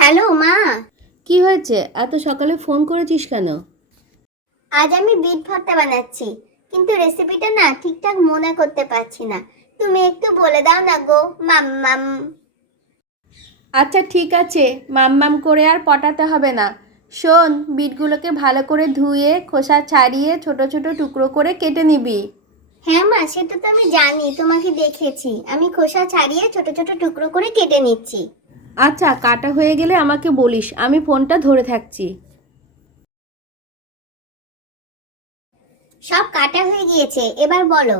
Hello মা। কি হয়েছে? এত সকালে ফোন করেছিস কেন? আজ আমি বিট ভর্তা বানাচ্ছি, কিন্তু রেসিপিটা না ঠিকঠাক মনে করতে পারছি না। তুমি একটু বলে দাও না গো মাম্মাম। আচ্ছা ঠিক আছে, মাম করে আর পটাতে হবে না। শোন, বিটগুলোকে ভালো করে ধুয়ে খোসা ছাড়িয়ে ছোট ছোট টুকরো করে কেটে নিবি। হ্যাঁ মা, সেটা তো আমি জানি, তোমাকে দেখেছি আমি খোসা ছাড়িয়ে ছোট ছোট টুকরো করে কেটে নিচ্ছি। আচ্ছা, কাটা হয়ে গেলে আমাকে বলিস, আমি ফোনটা ধরে থাকছি। সব কাটা হয়ে গিয়েছে, এবার বলো।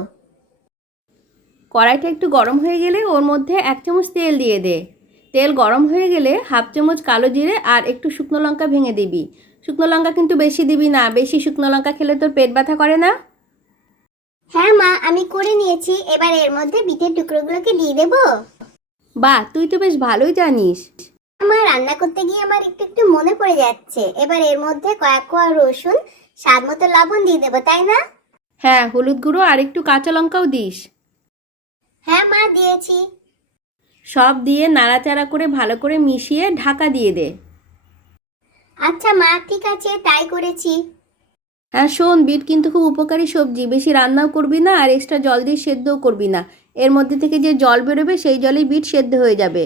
কড়াইটা একটু গরম হয়ে গেলে ওর মধ্যে 1 চামচ তেল দিয়ে দে। তেল গরম হয়ে গেলে 1/2 চামচ কালো জিরে আর একটু শুকনো লঙ্কা ভেঙে দিবি। শুকনো লঙ্কা কিন্তু বেশি দিবি না, বেশি শুকনো লঙ্কা খেলে তোর পেট ব্যথা করে না? হ্যাঁ মা, আমি করে নিয়েছি, এবার এর মধ্যে বিটের টুকরোগুলোকে দিয়ে দেবো। বাহ, তুই তো বেশ ভালোই জানিস। আমার রান্না করতে গিয়ে আমার একটু একটু মনে পড়ে যাচ্ছে। এবার এর মধ্যে কয়েক কোয়া রসুন, স্বাদ মতো লবণ দিয়ে দেবো, তাই না? হ্যাঁ, হলুদ গুঁড়ো আর একটু কাঁচা লঙ্কাও দিস। হ্যাঁ মা, দিয়েছি। সব দিয়ে নাড়াচাড়া করে ভালো করে মিশিয়ে ঢাকা দিয়ে দে। আচ্ছা মা, ঠিক আছে, তাই করেছি। হ্যাঁ শোন, বিট কিন্তু খুব উপকারী সবজি, বেশি রান্নাও করবি না আর এক্সট্রা জল দিয়ে সেদ্ধও করবি না। এর মধ্যে থেকে যে জল বেরোবে সেই জলেই বিট সেদ্ধ হয়ে যাবে।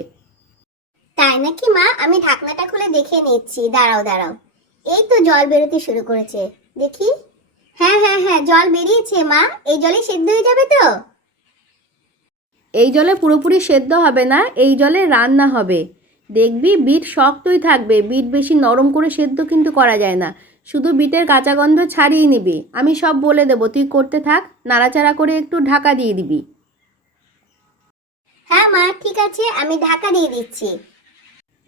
তাই নাকি মা? আমি ঢাকনাটা খুলে দেখে নিচ্ছি, দাঁড়াও দাঁড়াও। এই তো জল বেরোতে শুরু করেছে, দেখি। হ্যাঁ হ্যাঁ হ্যাঁ, জল বেরিয়েছে মা। এই জলে সেদ্ধ হয়ে যাবে তো? এই জলে পুরোপুরি সেদ্ধ হবে না, এই জলে রান্না হবে। দেখবি বিট শক্তই থাকবে, বিট বেশি নরম করে সেদ্ধ কিন্তু করা যায় না। শুধু বিটের কাঁচা গন্ধ ছাড়িয়ে নিবি, আমি সব বলে দেবো, তুই করতে থাক, নাড়াচাড়া করে একটু ঢাকা দিয়ে দিবি। হ্যাঁ মা, ঠিক আছে, আমি ঢাকা দিয়ে দিচ্ছি।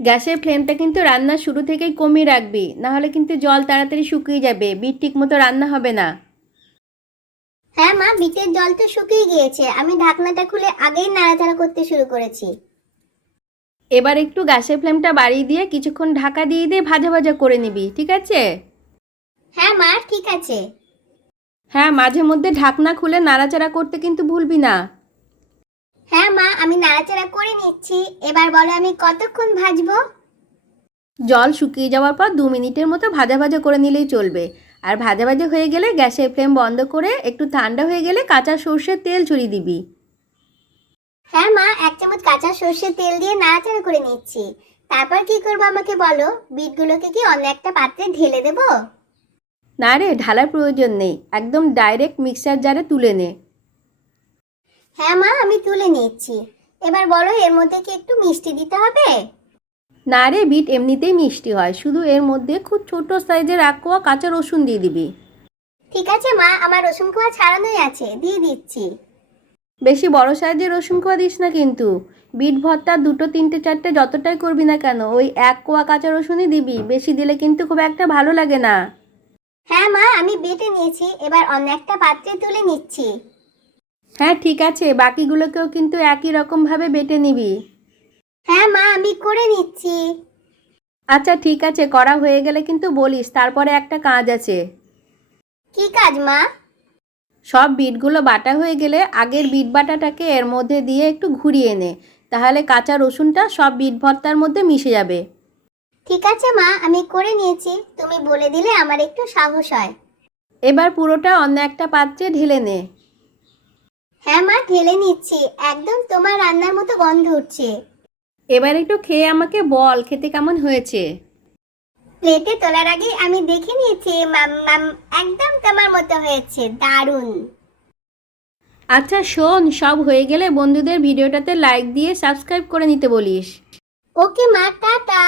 গ্যাসের ফ্লেমটা কিন্তু রান্নার শুরু থেকেই কমিয়ে রাখবি, নাহলে কিন্তু জল তাড়াতাড়ি শুকিয়ে যাবে, বিট ঠিক মতো রান্না হবে না। হ্যাঁ মা, বিটের জল তো শুকিয়ে গিয়েছে, আমি ঢাকনাটা খুলে আগেই নাড়াচাড়া করতে শুরু করেছি। এবার একটু গ্যাসের ফ্লেমটা বাড়িয়ে দিয়ে কিছুক্ষণ ঢাকা দিয়ে দিয়ে ভাজা ভাজা করে নিবি, ঠিক আছে? হ্যাঁ মা, ঠিক আছে। হ্যাঁ, মাঝে মধ্যে ঢাকনা খুলে নাড়াচাড়া করতে কিন্তু ভুলবি না। হ্যাঁ মা, আমি নাড়াচাড়া করে নিচ্ছি। এবার বলো, আমি কতক্ষণ ভাজবো? জল শুকিয়ে যাওয়ার পর 2 মিনিটের মতো ভাজা ভাজা করে নিলেই চলবে। আর ভাজা ভাজা হয়ে গেলে গ্যাসের ফ্লেম বন্ধ করে একটু ঠান্ডা হয়ে গেলে কাঁচা সর্ষের তেল ছড়িয়ে দিবি। হ্যাঁ মা, 1 চামচ কাঁচা সর্ষের তেল দিয়ে নাড়াচাড়া করে নিচ্ছি। তারপর কি করবো আমাকে বলো। বিটগুলোকে কি অন্য একটা পাত্রে ঢেলে দেবো? না রে, ঢালার প্রয়োজন নেই, একদম ডাইরেক্ট মিক্সার জারে তুলে নে। হ্যাঁ মা, আমি তুলে নিচ্ছি। এবার বলো, এর মধ্যে কি একটু মিষ্টি দিতে হবে? না রে, বিট এমনিতেই মিষ্টি হয়, শুধু এর মধ্যে খুব ছোট সাইজের 1 কোয়া কাঁচা রসুন দিয়ে দিবি। ঠিক আছে মা, আমার রসুন কোয়া ছাড়ানোই আছে, দিয়ে দিচ্ছি। বেশি বড় সাইজের রসুন কোয়া দিস না কিন্তু। বিট ভর্তা 2, 3, 4টে যতটাই করবি না কেন, ওই 1 কোয়া কাঁচা রসুনই দিবি, বেশি দিলে কিন্তু খুব একটা ভালো লাগে না। হ্যাঁ মা, আমি বেটে নিয়েছি, এবার অন্য একটা পাত্রে তুলে নিচ্ছি। হ্যাঁ ঠিক আছে, বাকিগুলোকেও কিন্তু একই রকমভাবে বেটে নিবি। হ্যাঁ মা, আমি করে নিচ্ছি। আচ্ছা ঠিক আছে, করা হয়ে গেলে কিন্তু বলিস, তারপরে একটা কাজ আছে। কি কাজ মা? সব বিটগুলো বাটা হয়ে গেলে আগের বিট বাটাটাকে এর মধ্যে দিয়ে একটু ঘুরিয়ে নে, তাহলে কাঁচা রসুনটা সব বিট ভর্তার মধ্যে মিশে যাবে। ঠিক আছে মা, আমি করে নিয়েছি, তুমি বলে দিলে আমার একটু সাহস হয়। এবার পুরোটা অন্য একটা পাত্রে ঢেলে নে। হ্যাঁ মা, ঢেলে নিচ্ছি, একদম তোমার রান্নার মতো গন্ধ উঠছে। এবার একটু খেয়ে আমাকে বল খেতে কেমন হয়েছে। প্লেটে তোলার আগে আমি দেখে নিয়েছি, মাম, একদম তোমার মতো হয়েছে, দারুণ। আচ্ছা শোন, সব হয়ে গেলে বন্ধুদের ভিডিওটাতে লাইক দিয়ে সাবস্ক্রাইব করে নিতে বলিস। ওকে মা, টাটা।